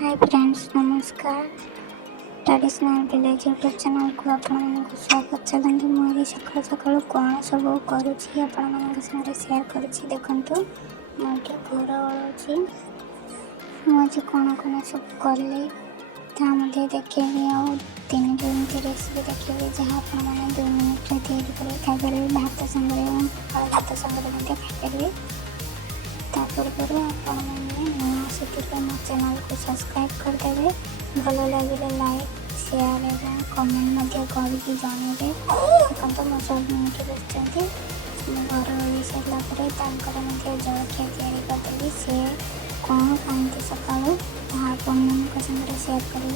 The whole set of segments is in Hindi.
हाय फ्रेंड्स, नमस्कार। ट्रेडिशनल विलेज यूट्यूब चैनल को आपको स्वागत। चलते मुझे सकाल सकाल कौन सब करुँची आपण सामने शेयर करुँची। देखंतु मुझे घर ओलुची, मुझे कौन कौन सब कली ता देखेबी। आ 3 रेसिपी देखेबी जहाँ आपने 2 मिनिट तैयारी खाईपर। भात सांगे भात सांगे खाईपर। पूर्व आपने नुआ से मो चैनल को सब्सक्राइब करदे। भल लगे लाइक शेयर और कमेंट करके जनइबे। देखो मो सब मिनिट बसते घर हो सारापर जलखिया तैयारी करदेवी। सी कौन खाती सका आपको सामने शेयर करी।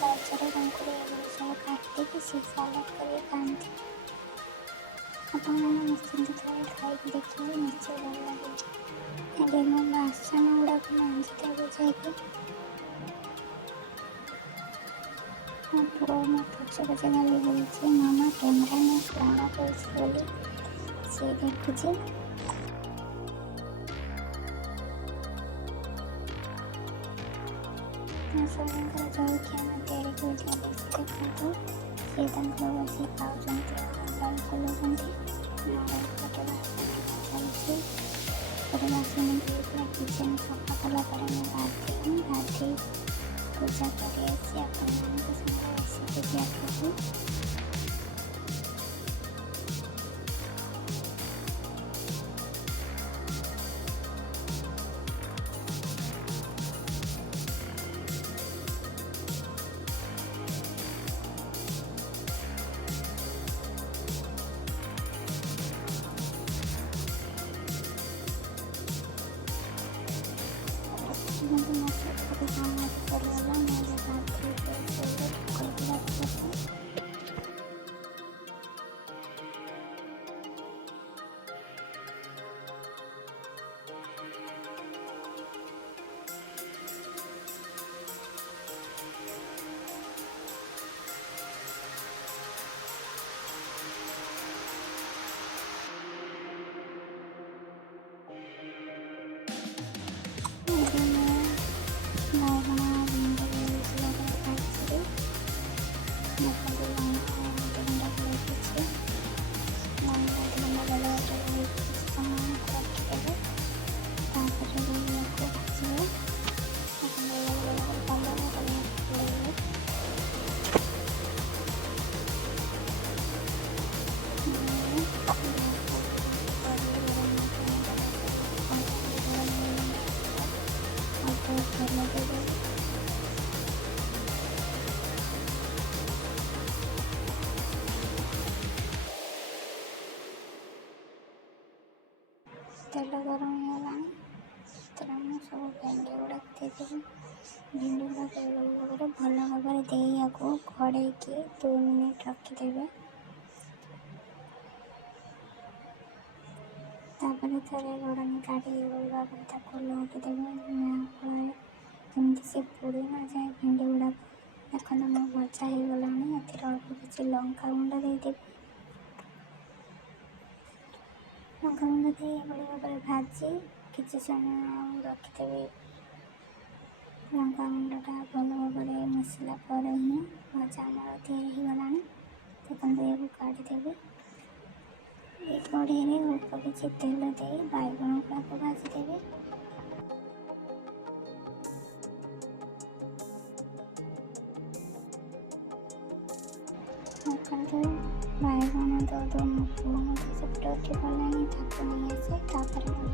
गाजर सब काटिक सी सालाड कर खाती। आपने निश्चिंत थे खाई देखिए निश्चय भल लगे। अभी मो बासन गुड़ाक मांझी बुझाई मो पुआ मो पचे पचे गाली बोली मामा कैमरा में कौन कर सी देखुची। जलखिया तैयारी कर देखो सी बस खाऊँ खोलुँच बासन किचन सफा कलापर गाधी पूजा कर रेसिपी शेयर करूँ। तेल गरम होगा सब भेंडी गुड़ा देदेवी। भेंडी गुड़ा भल भाव को घोड़े 2 मिनिट रखिदे। तापर थे गोड़ानी काढ़ी लौटिदेवे फल जमी से पोड़ी न जाए भेंडी गुड़ा। देखो मो भजा हो गला अल्प किसी लंका गुंड देदेवी। लंका गुंड दे भाव भाजी किसी समय रखिदेवी। लंका गुंडा भल भाव मिसला ही भजा आमर तैयारी होगला। देखो काढ़ीदेवी। ये कड़े अल्प किसी तेल दे बैगण गुड़ाक भाजीदेवी। बैगण दो मुझे सेपटे उठी गलानी नहीं आसे।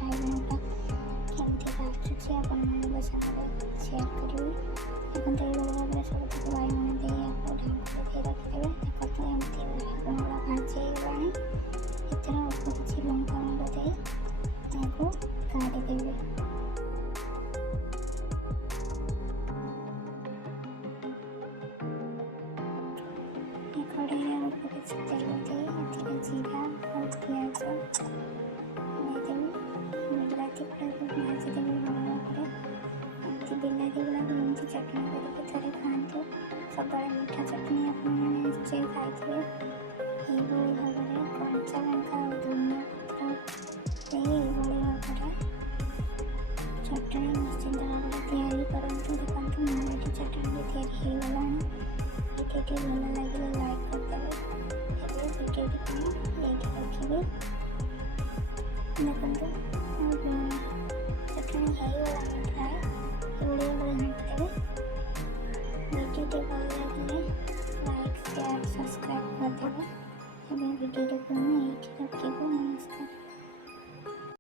बैगण केमती भाजुची आपको सामने शेयर करी। भाव सब बैगण दे ढांक रखिदेवे। देखो एमती बैगण गुड़ा भाजी होगा। अल्प किसी लंका गुंड दे काढ़ीदेवी। कड़े अल्प किसी तेल दे जीरा और प्याज देदेवी। बिलाती गुड़ा भाजीदेवी भल भाव। बिलाती गुड़ा एमती चटनी करके थे खातु। सब मीठा चटनी आपने निश्चय खाई। ଏଇଭଳି ଭାବରେ କଞ୍ଚା ଲଙ୍କା ଆଉ ଧନିଆ ପତ୍ର ଦେଇ ଏଇଭଳି ଭାବରେ ଚଟଣି ନିଶ୍ଚିନ୍ତ ଭାବରେ ତିଆରି କରନ୍ତୁ। ଦେଖନ୍ତୁ ମୋର ଏଠି ଚଟଣି ତିଆରି ହେଇଗଲାଣି। ଭିଡ଼ିଓଟି ଭଲ ଲାଗିଲେ ଲାଇକ୍ କରିଦେବେ। ଏବେ ଭିଡ଼ିଓଟି ପାଇଁ ଏଇଠି ରଖିବି। ଦେଖନ୍ତୁ ଚଟଣି ହେଇଗଲାଣି ପ୍ରାୟ। ଏଭଳି ଭାବରେ ଘାଣ୍ଟି ଦେବେ।